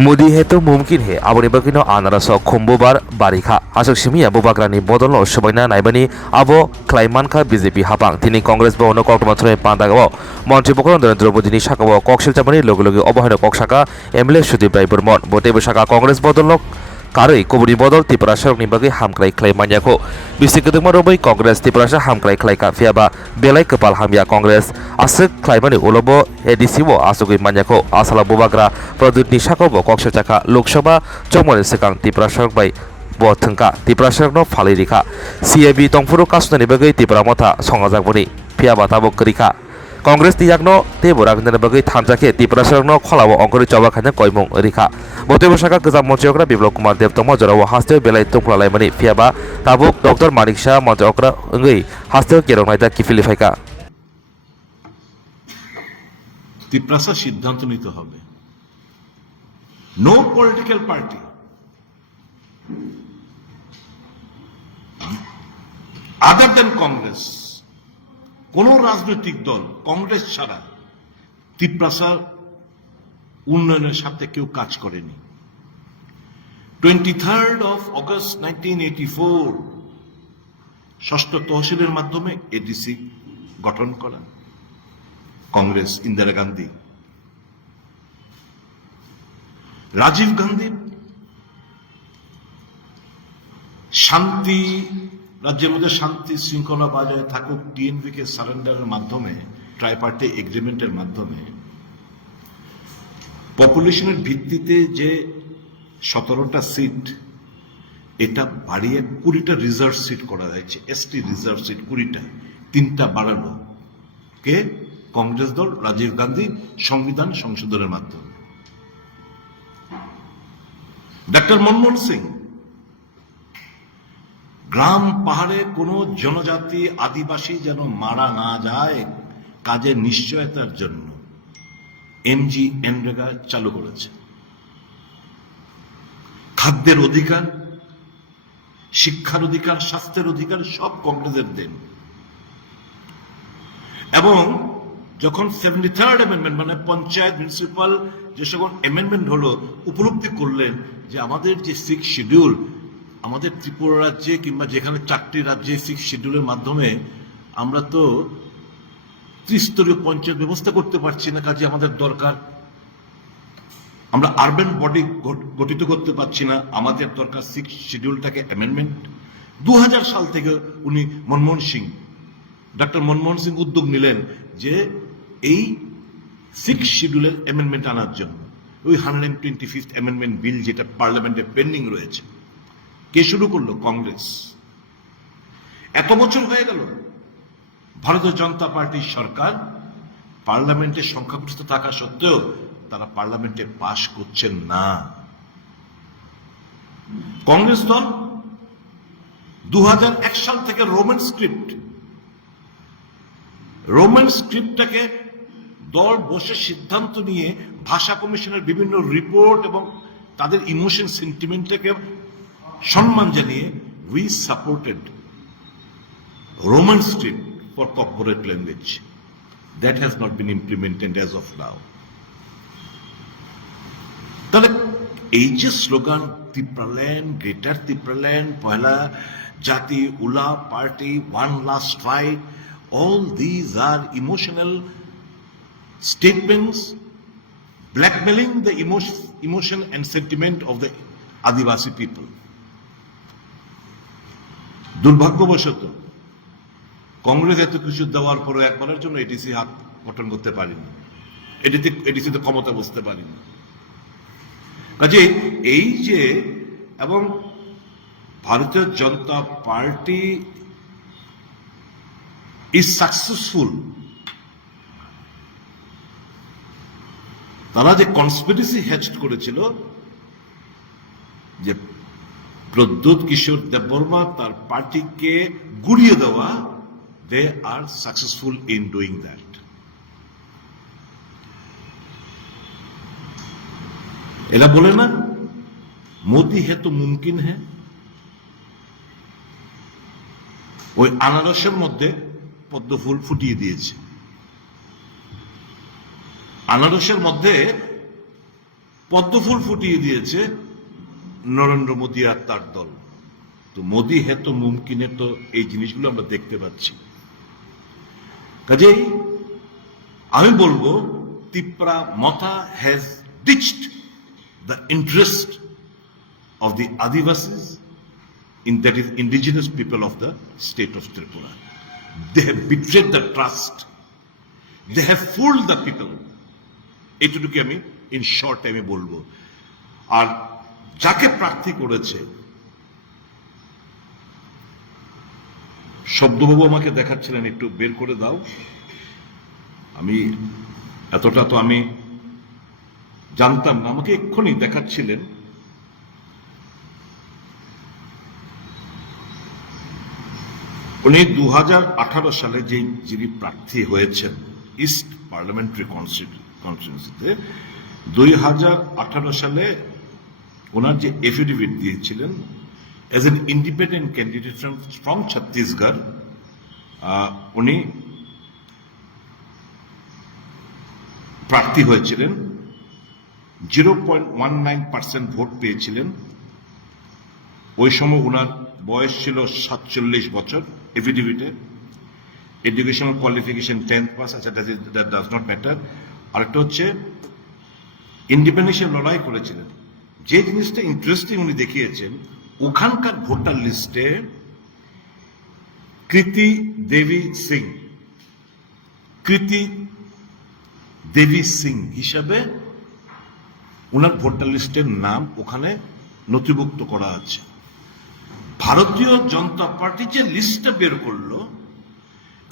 मोदी है तो मुमकिन है आबोनि बागिनो आनारस खुम्बुबार बारिखा आसक सिमिया बुबाग्रानि बदल सबाइना नायबानि आबो क्लाइमानखा बीजेपी हापां तिनि कांग्रेस भवन कक्टमाथ्रनि पांदागाव मन्त्रिपक्ष नरेंद्र मोदीनि शाखाव कक्सिल चामानि लगे लगे अबहायन कक्साका एमएलए सुदीप राय बर्मन बोटेबो शाखा कांग्रेस बदल कारै कुबुनि बदल त्रिपुरा सरकनि बागै हामक्राय ख्लायमानियाखौ बिसि गदोंमा रबै कांग्रेस त्रिपुरासा हामक्राय ख्लायका फियाबा बेलाय कपाल हामिया कांग्रेस आसक ख्लायमानि उलबो एडिसिबो आसुगै मानियाखौ आसाला बुबाग्रा प्रदुतनि शाखावबो कक्सर चाका लोकसभा चौमनि सिगां त्रिपुरा सरक बाय बथंका त्रिपुरा सरकनो फालै रिखा सिएबि तंफुरु कासुनानि बागै त्रिपुरा मथा संगाजाकबनि फियाबा ताबो करिखा कांग्रेस तियाकनो तेबो रागननि बागै थामजाखे त्रिपुरा सरकनो खलावो अंकरि चौबाखाने कयमुं रिखा बतेबो शाखा गोजाम मन्त्रिअग्रा बिप्लब कुमार देव तंग जराव हास्तेव बेलाय तंफ्लालायमानि फियाबा ताबुक डॉक्टर मानिक शाह मन्त्रिअग्रा ओंगै हास्तेव केरंनायदा किफिलिफायका त्रिपुरासा সিদ্ধান্ত নিতে হবে নো পলিটিক্যাল পার্টি আদার দেন কংগ্রেস কোন রাজনৈতিক দল কংগ্রেস ছাড়া त्रिपुरासाর উন্নয়নের সাথে কেউ কাজ করেনি 23rd of August 1984 ষষ্ঠ তহসিলের মাধ্যমে এডিসি গঠন করা कांग्रेस इंदिरा गांधी राजीव गांधी शांति राज्य मध्य शांति श्रृंखला बजाय थाकुक टीएनपी के सारेंडारेर माध्यमे ट्राइपार्टी एग्रीमेंटेर माध्यमे पपुलेशनेर भित्तिते जे 17टा सीट এটা বাড়িয়ে 20টা রিজার্ভ সিট করা যাচ্ছে এসটি রিজার্ভ সিট 20টা 3টা বাড়ানো কে कांग्रेस दल राजीव गांधी संविधान संशोधन माध्यमे डॉक्टर मनमोहन सिंह ग्राम पहाड़े कोनो जनजाति आदिवासी जेन मारा ना जाए काजे निश्चयतार जन्य एमजी एनरेगा चालू करेছে खाद्যের অধিকার শিক্ষার অধিকার স্বাস্থ্যের অধিকার সব কংগ্রেসের দেন এবং যখন 73rd অ্যামেন্ডমেন্ট মানে পঞ্চায়েত মিউনিসিপাল যে সকল অ্যামেন্ডমেন্ট হলো উপলব্ধি করলেন যে আমাদের যে 6 শিডিউল আমাদের ত্রিপুরা রাজ্যে কিংবা যেখানে 4টি রাজ্যে 6 শিডিউলের মাধ্যমে আমরা তো ত্রিস্তরীয় পঞ্চায়েত ব্যবস্থা করতে পারছি না কাজে আমাদের দরকার আমরা আরবান বডি গঠিত করতে পারছি না আমাদের দরকার 6 শিডিউলটাকে অ্যামেন্ডমেন্ট 2000 সাল থেকে উনি মনমোহন সিং ডক্টর মনমোহন সিং উদ্যোগ নিলেন যে এই 6 শিডিউলের অ্যামেন্ডমেন্ট আনার জন্য ওই 125th অ্যামেন্ডমেন্ট বিল যেটা পার্লামেন্টে পেন্ডিং রয়েছে কে শুরু করলো কংগ্রেস এত বছর হয়ে গেল ভারতীয় জনতা পার্টির সরকার পার্লামেন্টে সংখ্যাগরিষ্ঠ থাকা সত্ত্বেও তারা পার্লামেন্টে পাশ করছেন না কংগ্রেস দল 2001 সাল থেকে রোমান স্ক্রিপ্টটাকে দল বসে সিদ্ধান্ত নিয়ে ভাষা কমিশনের বিভিন্ন রিপোর্ট এবং তাদের ইমোশন সেন্টিমেন্টটাকে সম্মান জানিয়ে we supported Roman script for corporate language that has not been implemented as of now তাহলে এই যে স্লোগান ত্রিপুরাল্যান্ড গ্রেটার ত্রিপুরাল্যান্ড পয়লা জাতি উলা party one last fight all these are emotional statements blackmailing the emotion and sentiment of the Adivasi people দুর্ভাগ্যবশত কংগ্রেস এত কিছু দেওয়ার পরে একবারের জন্য এডিসি হাত গঠন করতে পারেনি এডিসিতে ক্ষমতা বসতে পারেনি কাজে এই যে এবং ভারতীয় জনতা পার্টি is successful তারা যে কনস্পিরেসি হ্যাচড করেছিল যে প্রদ্যুৎ কিশোর দেববর্মা তার পার্টিকে গুড়িয়ে দেওয়া দে আর সাকসেসফুল ইন ডুইং দ্যাট এরা বলে না মোদি হে তো মুমকিন হে ওই আনারসের মধ্যে পদ্ম ফুল ফুটিয়ে দিয়েছে আনারসের মধ্যে পদ্মফুল ফুটিয়ে দিয়েছে নরেন্দ্র মোদী আর তার দল। তো মোদী হে তো মুমকিনে তো এই জিনিসগুলো আমরা দেখতে পাচ্ছি। কাজেই আমি বলবো Tipra Motha has ditched the interest of the Adivasis, that is indigenous people of the state of Tripura. They have betrayed the trust. They have fooled the people. এটুকুই আমি ইন শর্ট আমি বলবো। আর যাকে প্রার্থী করেছে, শব্দবাবু আমাকে দেখাচ্ছিলেন, একটু বের করে দাও। আমি এতটা তো আমি জানতাম না, আমাকে এক্ষুনি দেখাচ্ছিলেন। উনি 2018 সালে যিনি প্রার্থী হয়েছেন ইস্ট পার্লামেন্টারি কনস্টিটিউয়েন্সিতে, 2018 সালে ওনার যে এফিডেভিট দিয়েছিলেন age N independent candidate from Chhattisgarh, উনি প্রার্থী হয়েছিলেন, 0.19% ভোট পেয়েছিলেন। ওই সময় ওনার বয়স ছিল 47 বছর। এফিডেভিটে এডুকেশনাল কোয়ালিফিকেশন 10th পাস, আচ্ছা দ্যাট ডাজ নট ম্যাটার। আরেকটা হচ্ছে ইন্ডিপেন্ডেন্সের লড়াই করেছিলেন। যে জিনিসটা ইন্টারেস্টিং উনি দেখিয়েছেন, ওখানকার ভোটার লিস্টে কৃতি দেবী সিং হিসাবে ওনার ভোটার লিস্টের নাম ওখানে নথিভুক্ত করা আছে। ভারতীয় জনতা পার্টি যে লিস্টটা বের করলো,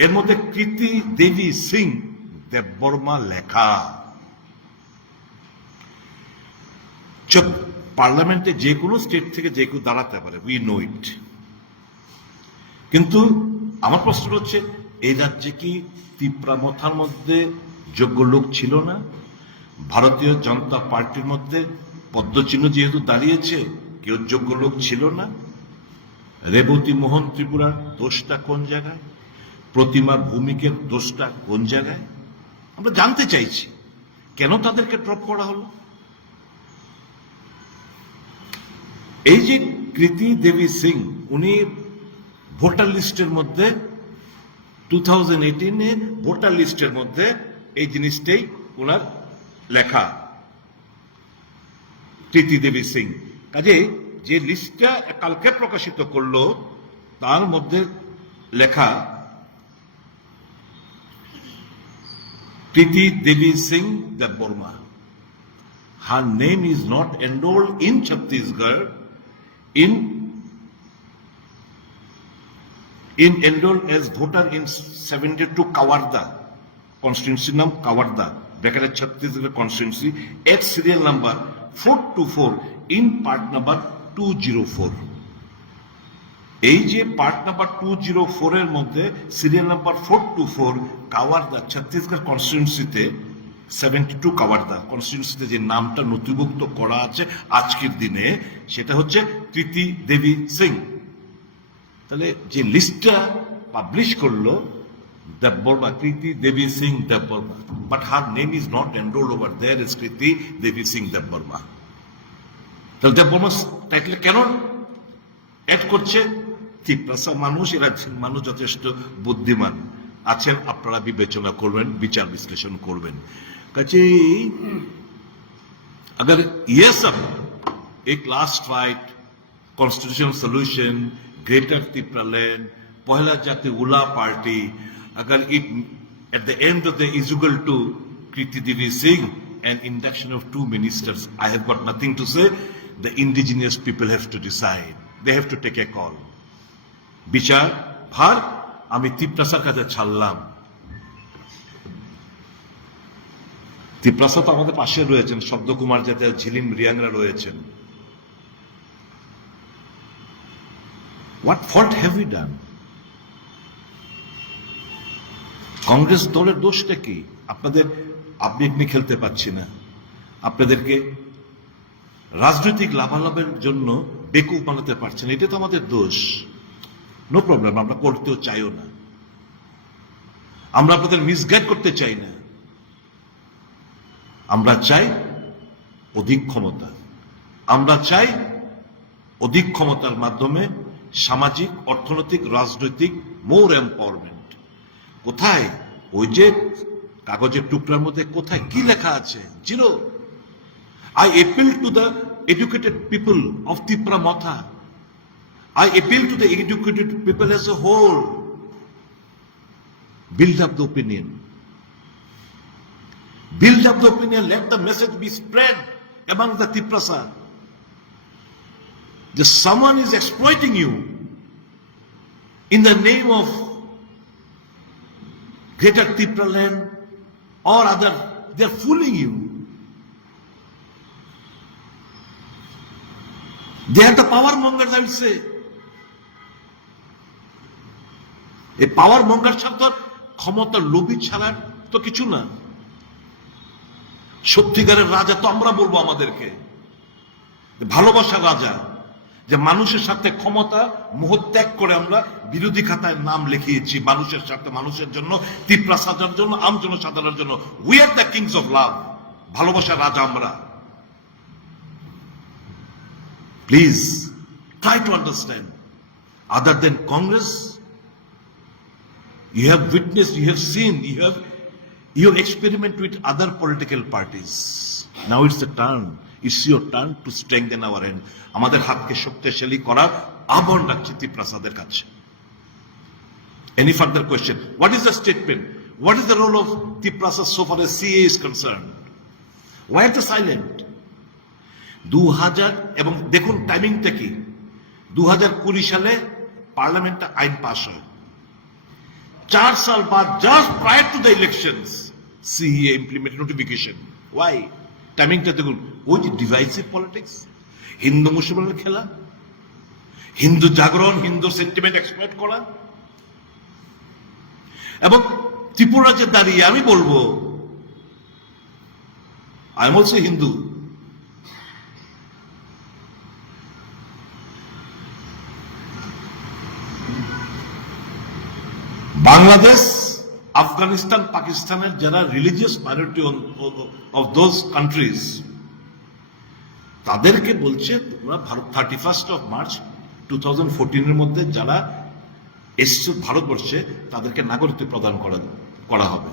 এর মধ্যে কৃতি দেবী সিং দেববর্মা লেখা। পার্লামেন্টে যে কোনো স্টেট থেকে যে কেউ দাঁড়াতে পারে, উই নো ইট। কিন্তু আমার প্রশ্ন হচ্ছে, এই রাজ্যে কি তিপ্রা মথার মধ্যে যোগ্য লোক ছিল না? ভারতীয় জনতা পার্টির মধ্যে পদ্মচিহ্ন যেহেতু দাঁড়িয়েছে, কেউ যোগ্য লোক ছিল না? রেবতী মোহন ত্রিপুরার দোষটা কোন জায়গায়? প্রতিমা ভৌমিকের দোষটা কোন জায়গায়? আমরা জানতে চাইছি কেন তাদেরকে ড্রপ করা হলো। এই যে কৃতি দেবী সিং, উনি ভোটার লিস্টের মধ্যে 2018 ভোটার লিস্টের মধ্যে এই জিনিসটাই ওনার লেখা, কৃতি দেবী সিং। কাজে যে লিস্টটা কালকে প্রকাশিত করলো, তার মধ্যে লেখা কৃতি Devi Singh Debbarma. Her name is not enrolled in Chhattisgarh, enrolled as voter in 72 Kawarda constituency, নাম কাওয়ারদা, ব্র্যাকেটে Chhattisgarh constituency, at serial number 424 in part number 204। এই যে পার্ট নাম্বার 204 এর মধ্যে সিরিয়াল নাম্বার 424 কাওয়ারদা ছত্তিশগড় কনস্টিটিউন্সিতে, 72 কাওয়ারদা কনস্টিটিউন্সিতে যে নামটা নথিভুক্ত করা আছে আজকের দিনে, সেটা হচ্ছে কৃতি দেবী সিং। তাহলে যে লিস্টটা পাবলিশ করলো Debbarma, Kriti Devi Singh Debbarma, but her name is not enrolled over there as Kriti Devi Singh Debbarma. তাহলে দেববর্মা টাইটেল কেন অ্যাড করছে? তিপ্রাসা মানুষ, এরা মানুষ যথেষ্ট বুদ্ধিমান আছেন, আপনারা বিবেচনা করবেন, বিচার বিশ্লেষণ করবেন। কাজেই अगर ये सब एक last fight, constitutional solution, greater Tipraland, पहला जाति उला पार्टी, अगर it at the end of the is equal to Kriti Devi Singh and induction of 2 ministers, I have got nothing to say. The indigenous people have to decide. They have to take a call. বিচার ভার আমি তিপ্রাসার কাছে ছাড়লাম। তিপ্রাসা তো আমাদের পাশে রয়েছেন, শব্দকুমার যাতে, ঝিলিম রিয়াংরা রয়েছেন। What fault have we done? Congress দলের দোষটা কি? আপনাদের আপনি খেলতে পাচ্ছি না, আপনাদেরকে রাজনৈতিক লাভালাভের জন্য বেকুব বানাতে পারছেন, এটা তো আমাদের দোষ। নো প্রবলেম, আমরা করতেও চাইও না, আমরা আপনাদের মিসগাইড করতে চাই না। আমরা চাই অধিক ক্ষমতা। আমরা চাই অধিক ক্ষমতার মাধ্যমে সামাজিক, অর্থনৈতিক, রাজনৈতিক মোর এম্পাওয়ারমেন্ট। কোথায়? ওই যে কাগজের টুকরার মধ্যে কোথায় কি লেখা আছে? Zero. I appeal to the educated people of Tipra Motha. I appeal to the educated people as a whole. Build up the opinion. Build up the opinion. Let the message be spread among the Tiprasa. That someone is exploiting you in the name of Greater Tipra land or other. They are fooling you. They are the power mongers, I will say. এই পাওয়ার Munger ছাড়া ক্ষমতার লোভী ছাড়া তো কিছু না। সত্যিকারের রাজা তো আমরা বলবো আমাদেরকে, ভালোবাসার রাজা, যে মানুষের সাথে ক্ষমতা মোহত্যাগ করে আমরা বিরোধী খাতায় নাম লিখিয়েছি। মানুষের সাথে, মানুষের জন্য, তিপ্রা সাজার জন্য, আম জনসাধারণের জন্য। We are the kings of love. ভালোবাসার রাজা আমরা। Please try to understand. Other than Congress, you have witnessed, you have seen, you have experimented with other political parties. Now it's the turn. It's your turn to strengthen our hand. আমাদের হাতকে শক্তিশালী করার আহ্বান রাখছি তিপ্রাসাদের কাছে। Any further question? What is the statement? What is the role of Tiprasa so far as CA is concerned? Why are they silent? 2000 এবং দেখুন টাইমিংটা কি, 2020 সালে পার্লামেন্টে আইন পাস হয়। 4 সাল बाद, just prior to the elections, CEA implemented notification. Why? টাইমিংটা দেখুন। ওই যে ডিভাইসিভ পলিটিক্স, হিন্দু মুসলমানের খেলা, হিন্দু জাগরণ, হিন্দু সেন্টিমেন্ট এক্সপ্লয়েট করা। এবং ত্রিপুরা যে দাঁড়িয়ে আমি বলবো, I am also Hindu. Bangladesh, Afghanistan, পাকিস্তানের যারা religious minority of those countries, তাদেরকে বলছে তোমরা 31 মার্চ 2014 মধ্যে যারা এসছে ভারতবর্ষে তাদেরকে নাগরিকত্ব প্রদান করা হবে।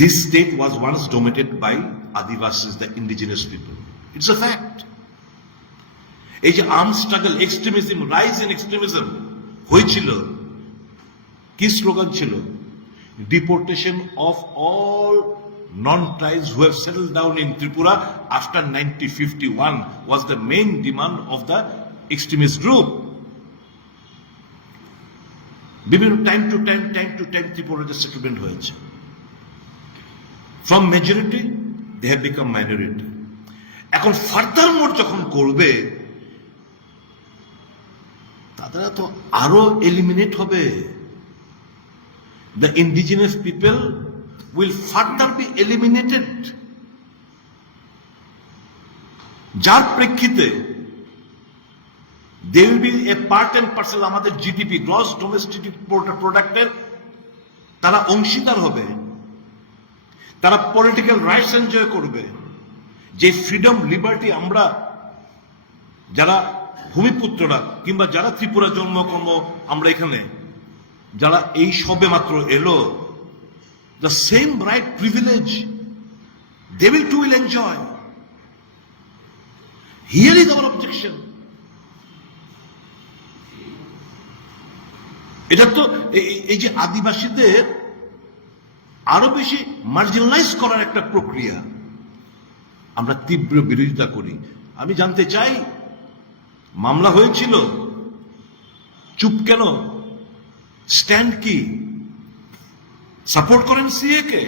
This state was once dominated by Adivasis, the indigenous people. It's a fact. এই যে arm struggle, extremism, rise in extremism হয়েছিল, কি স্লোগান ছিল? Deportation of all non-tribes who have settled down in Tripura after 1951 was the main demand of the extremist group. বিভিন্ন time to time ত্রিপুরাতে settlement হয়েছে। From majority they have become minority. এখন further মোর যখন করবে, তারা তো আরো এলিমিনেট হবে। The indigenous people will further be eliminated. যার প্রেক্ষিতে they will be a part and parcel আমাদের জিডিপি, গ্রস ডোমেস্টিক প্রোডাক্টের তারা অংশীদার হবে। তারা পলিটিক্যাল রাইটস এনজয় করবে। যে ফ্রিডম, লিবার্টি আমরা যারা ভূমিপুত্ররা কিংবা যারা ত্রিপুরা জন্মকর্ম আমরা এখানে যারা এই সবে মাত্র এলো, the same right privilege they will too will enjoy. Here is our objection. এটা তো এই যে আদিবাসীদের আরো বেশি মার্জিনালাইজ করার একটা প্রক্রিয়া, আমরা তীব্র বিরোধিতা করি। আমি জানতে চাই, মামলা হয়েছিল, চুপ কেন? স্ট্যান্ড কি? সাপোর্ট করেন সিএ কে?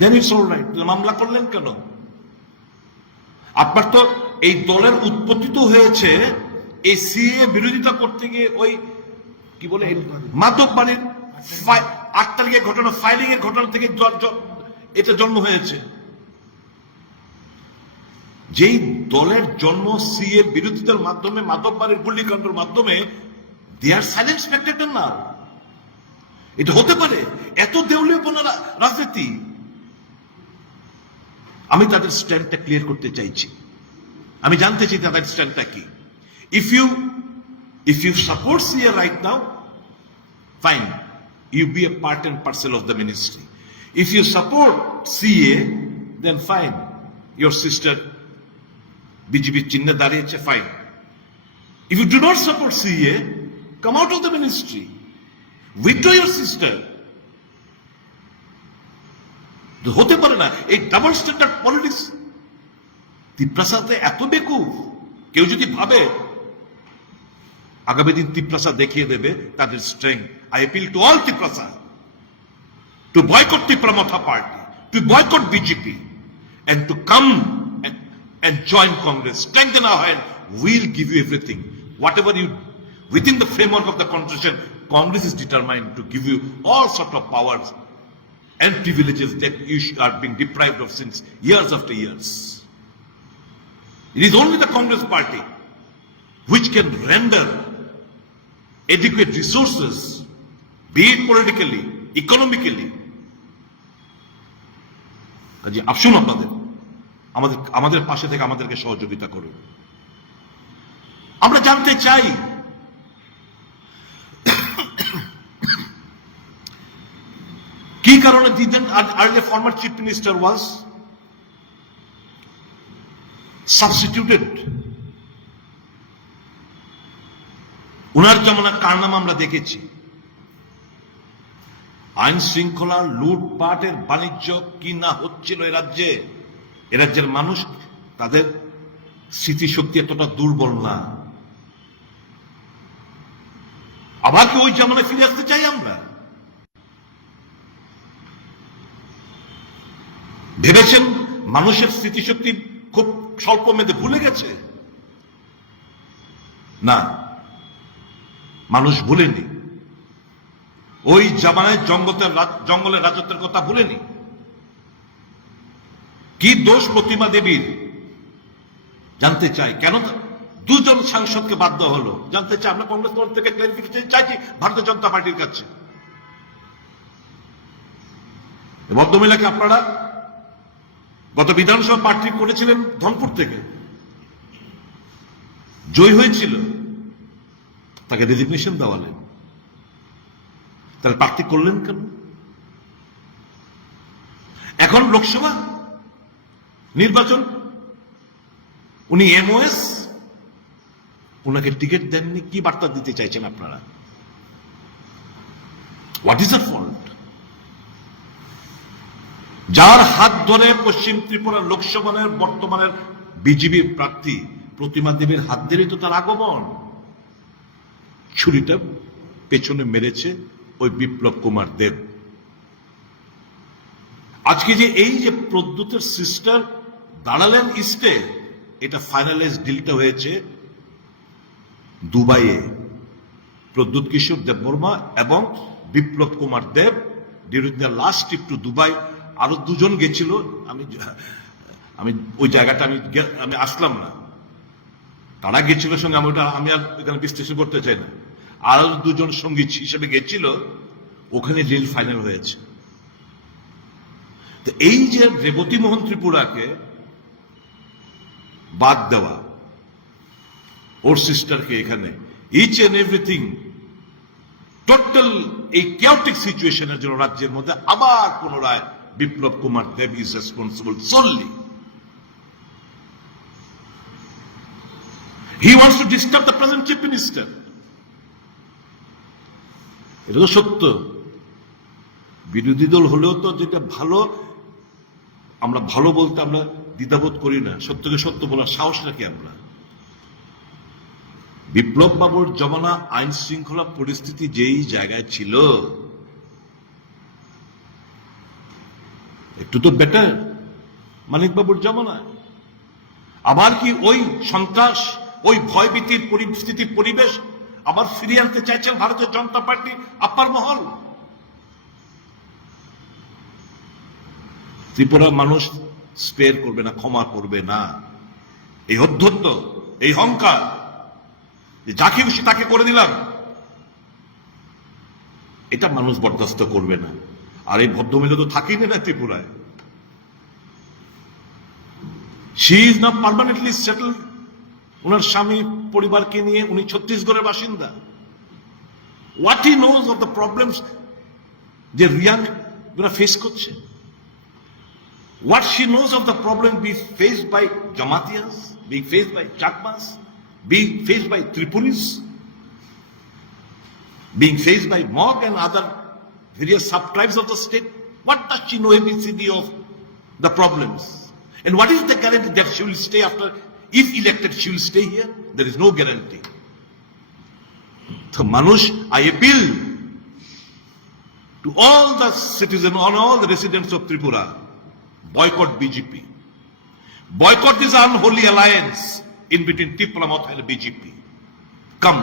Then it's all right. মামলা করলেন কেন? আপনার তো এই দলের উৎপত্তি তো হয়েছে এই সিএ বিরোধিতা করতে গিয়ে, ওই কি বলে মাদক বাড়ির 8 তারিখের ঘটনা, ফাইলিং এর ঘটনা থেকে এটা জন্ম হয়েছে। যেই দলের জন্ম সিএ বিরোধিতার মাধ্যমে, মাদক বাড়ির গুলিকাণ্ডের মাধ্যমে, দে আর সাইলেন্ট স্পেক্টেটর না। এটা হতে পারে? এত দেউলিয়াপনা রাজনীতি। আমি তাদের স্ট্যান্ডটা ক্লিয়ার করতে চাইছি, আমি জানতে চাই তাদের স্ট্যান্ডটা কি। If you support CA right now, fine, you be a part and parcel of the ministry. If you support CA, then fine, your sister বিজেপির চিহ্নে দাঁড়িয়েছে, fine. If you do not support CA, come out of the ministry. Withdraw your sister. হতে পারে না এই double standard politics. তিপ্রাসাদে এত বেকুফ, কেউ যদি ভাবে আগামী দিন তিপ্রাসা দেখিয়ে দেবে তাদের strength. I appeal to all Tiprasa two boycott Tipra Motha party, two boycott BJP, and to come and join Congress. Strengthen our hand. We'll give you everything. Whatever you, within the framework of the Constitution, Congress is determined to give you all sort of powers and privileges that you are being deprived of since years after years. It is only the Congress party which can render adequate resources, be it politically, economically. কাজে আসুন আপনাদের আমাদের পাশে থেকে আমাদেরকে সহযোগিতা করুন। আমরা জানতে চাই কি কারণে দিতেন। Earlier former chief minister was substituted. উনার যেমন কারনামা আমরা দেখেছি, আইন শৃঙ্খলা, লুটপাটের বাণিজ্য কি না হচ্ছিল এ রাজ্যের মানুষ, তাদের স্মৃতিশক্তি এতটা দুর্বল না। আবার কি ওই জামানায় ফিরে আসতে চাই আমরা? ভেবেছেন মানুষের স্মৃতিশক্তি খুব স্বল্প মেয়াদে ভুলে গেছে? না, মানুষ ভুলেনি। ওই জামানায় জঙ্গলের রাজত্বের কথা ভুলেনি। কি দোষ প্রতিমা দেবীর জানতে চাই, কেন দুজন সাংসদকে বাদ দেওয়া হলো জানতে চাই। আমরা কংগ্রেস তরফ থেকে ক্লারিফিকেশন চাইছি ভারতীয় জনতা পার্টির কাছে। ভদ্রমহিলাকে আপনারা গত বিধানসভা প্রার্থী করেছিলেন ধনপুর থেকে, জয়ী হয়েছিল, তাকে রেজিগনেশন দেওয়ালেন, তাহলে প্রার্থী করলেন কেন? এখন লোকসভা নির্বাচন, উনি এমওএস, উনাকে টিকিট দেননি। কি বার্তা দিতে চাইছেন আপনারা? What is the fault? যার হাত ধরে পশ্চিম ত্রিপুরা লোকসভার বর্তমানের বিজেপি প্রার্থী প্রতিমা দেবীর হাত ধরেই তো তার আগমন। ছুরিটা পেছনে মেরেছে ওই বিপ্লব কুমার দেব। আজকে যে এই যে প্রদ্যুতের সিস্টার দাঁড়ালেন ইস্টে, এটা ফাইনালাইজ ডিলটা হয়েছে দুবাইয়ে। প্রদ্যুৎ কিশোর দেববর্মা এবং Biplab Kumar Deb during the last trip to Dubai. আরো দুজন গেছিল, আমি ওই জায়গাটা আমি আসলাম না, তারা গেছিল সঙ্গে, আমি আর এখানে বিশ্লেষণ করতে চাই না। আরো দুজন সঙ্গী হিসেবে গেছিল, ওখানে ডিল ফাইনাল হয়েছে। তো এই যে রেবতী মোহন ত্রিপুরাকে বাদ দেওয়া, ওর সিস্টারকে এখানে, ইচ এন্ড এভরিথিং, টোটাল এই কেওটিক সিচুয়েশনের জন্য রাজ্যের মধ্যে আবার পুনরায় Biplab Kumar Deb is responsible solely. He wants to disturb the present chief minister. এটা তো সত্য। বিরোধী দল হলেও তো যেটা ভালো, আমরা ভালো বলতে আমরা দ্বিধাবোধ করি না, সত্যকে সত্য বলার সাহস রাখি আমরা। বিপ্লব বাবুর জমানা আইন শৃঙ্খলা পরিস্থিতি যেই জায়গায় ছিল, একটু তো বেটার মানিক বাবুর জমানা। আবার কি ওই সন্ত্রাস, ওই ভয়ভীতির পরিস্থিতি, পরিবেশ আবার ফিরিয়ে আনতে চাইছেন ভারতীয় জনতা পার্টি আপার মহল? ত্রিপুরার মানুষ স্পেয়ার করবে না, ক্ষমা করবে না। এই অধ্যত্ত, এই অহংকার, যাকে খুশি তাকে করে দিলাম, এটা মানুষ বরদাস্ত করবে না। আর এই ভদ্রমহিলা তো থাকেই না ত্রিপুরায়। She is not permanently settle, ওনার স্বামী পরিবারকে নিয়ে উনি ছত্তিশগড়ের বাসিন্দা। What he knows of the problems যে রিয়াং ফেস করছে, what she knows of the problem being faced by Jamatias, being faced by Chakmas, being faced by Tripuris, being faced by Mog and other various sub-tribes of the state. What does she know ABCD of the problems? And what is the guarantee that she will stay after, if elected, she will stay here? There is no guarantee. So Manush, I appeal to all the citizens, on all the residents of Tripura, boycott BJP. Boycott this unholy alliance in between Tiplamoth and BJP. Come,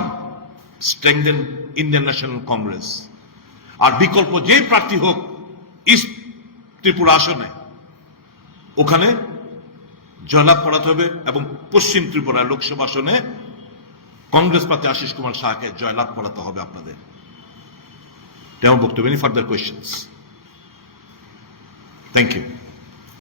strengthen Indian National Congress. আর বিকল্প যে প্রার্থী হোক east Tripura আসনে, ওখানে জয়লাভ করাতে হবে, এবং পশ্চিম ত্রিপুরা লোকসভা আসনে কংগ্রেস প্রার্থী আশিস কুমার শাহকে জয়লাভ করাতে হবে আপনাদের। তেমন বক্তব্য। Any further questions? Thank you.